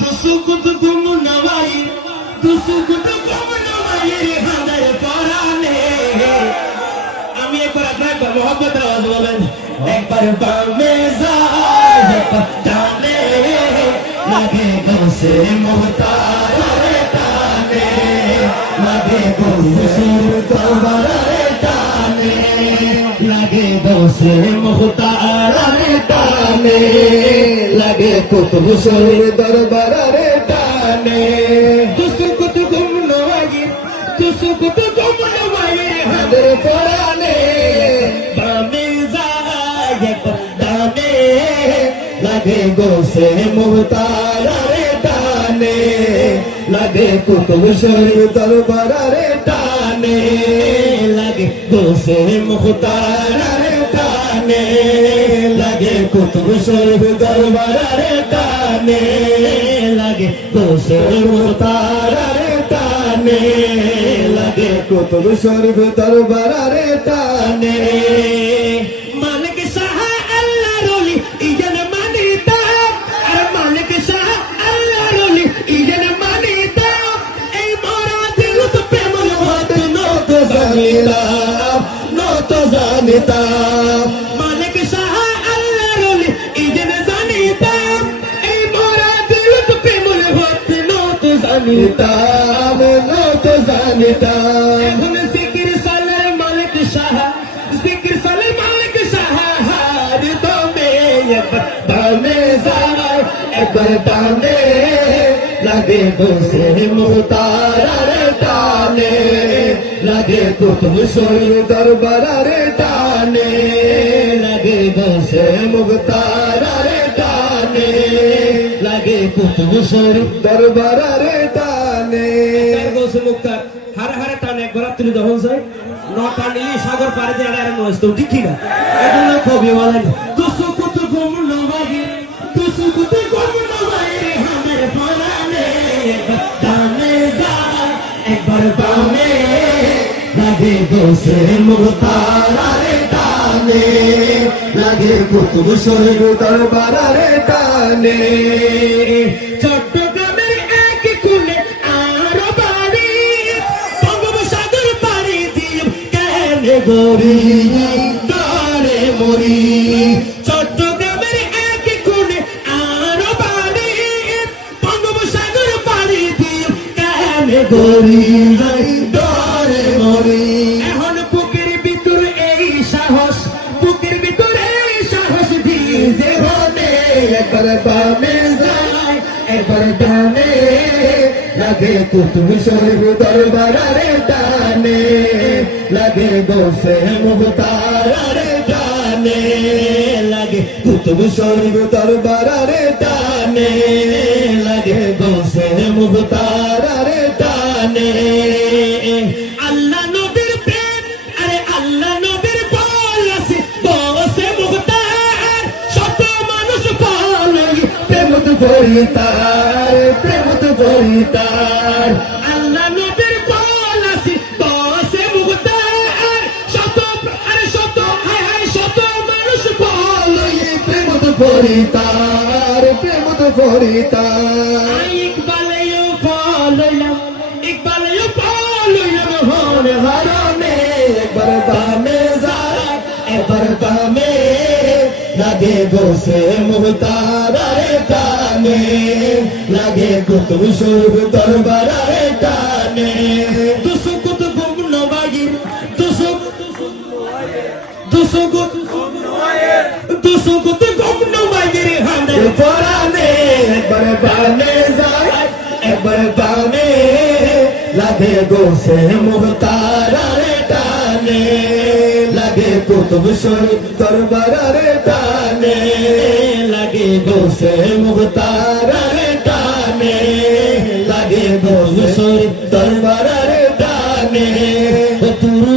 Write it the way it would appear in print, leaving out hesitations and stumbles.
দুসুকুত গুম নওয়াই দুসুকুত গুম নওয়াই হাদার পরানে আমি একবার আপনার মোহাম্মদ আওয়াজ বলেন একবার বামে যায় একবার ডানে লাগে গৌসে মুহতার রে টানে লাগে গৌসে দরবার রে টানে লাগে গৌসে মুহতার রে টানে লাগে কুতুব শরীর দরবার রে টানে দুসুকুত গুম নওয়াই দুসুকুত গুম নওয়াই হাদার পরানে বামে যায় একবার ডানে লাগে গৌসে মুহতার রে টানে লাগে কুতুব শরীর দরবার রে টানে লাগে গৌসে মুহতার রে টানে লাগে কুতুব শরীর দরবার রে টানে লাগে গৌসে মুহতার রে টানে লাগে কুতুব শরীর দরবার রে টানে মালিক শাহ আল্লাহর ওলি ইজন মানিতা আর মালিক শাহ আল্লাহর ওলি ইজন মানিতা এই মোরা দিল তো প্রেম হাত নত জানিতা মালিক শাহ আল্লাহর ওলি ইজন জানিতা এই মোরা দিল তো প্রেম হাত নত জানিতা এখন জিকির সালের মালিক শাহ জিকির সালের মালিক শাহ হার দমে একবার দামে যায় একবার দামে লাগে গৌসে মুহতার রে টানে লাগে কুতুব শরীর দরবার রে টানে লাগে গৌসে মুহতার রে টানে লাগে কুতুব শরীর দরবার রে টানে গৌসে মুহতার হারে হারে টানে একবার তুলে যখন যায় নটা নিলি সাগর পাড়ে দিয়ে আর নয় তো ঠিক না এখন কবি বলেন দুসুকুত গুম নওয়াই দুসুকুত গুম নওয়াই হাদার পরানে ডানে যায় একবার বামে লাগে গৌসে মুহতার রে টানে লাগে কুতুব শরীর দরবার রে টানে চট্টগ্রামের এক কোণে আরো বাড়ি বঙ্গোপসাগর পাড়ি দিয়ে কেনে গড়ি তারে মরি চট্টগ্রামের এক কোণে আরো বাড়ি বঙ্গোপসাগর পাড়ি দিয়ে কেনে গড়ি তারে মরি এখন বুকের ভিতর এই সাহস বুকের ভিতর এই সাহস দিয়ে যে হনে একবার বামে যায় একবার ডানে লাগে কুতুব শরীর দরবার রে টানে লাগে গৌসে মুহতার রে টানে লাগে কুতুব শরীর দরবার রে টানে লাগে গৌসে মুহতার রে টানে আল্লাহ নবীর প্রেম আরে আল্লাহ নবীর বল আছে গৌসে মুহতার শত মানুষ পালই প্রেম তো পরিতার আল্লাহ নবীর বল আছে গৌসে মুহতার শত আরে শত হায় হায় শত মানুষ পালই প্রেম তো পরিতার ইকবালেও পালইলাম ইকবালেও পালইলাম হন হারানে একবার বামে যায় একবার বামে লাগে গৌসে মুহতার রে টানে লাগে কুতুব শরীর দরবার রে টানে দুসুকুত গুম নওয়াই দুসুকুত গুম নওয়াই হাদার পরানে একবার বামে যায় একবার বামে লাগে গৌসে মুহতার রে টানে লাগে কুতুব শরীর দরবার রে টানে লাগে গৌসে মুহতার রে টানে লাগে গৌসে শরীর দরবার রে টানে তুরু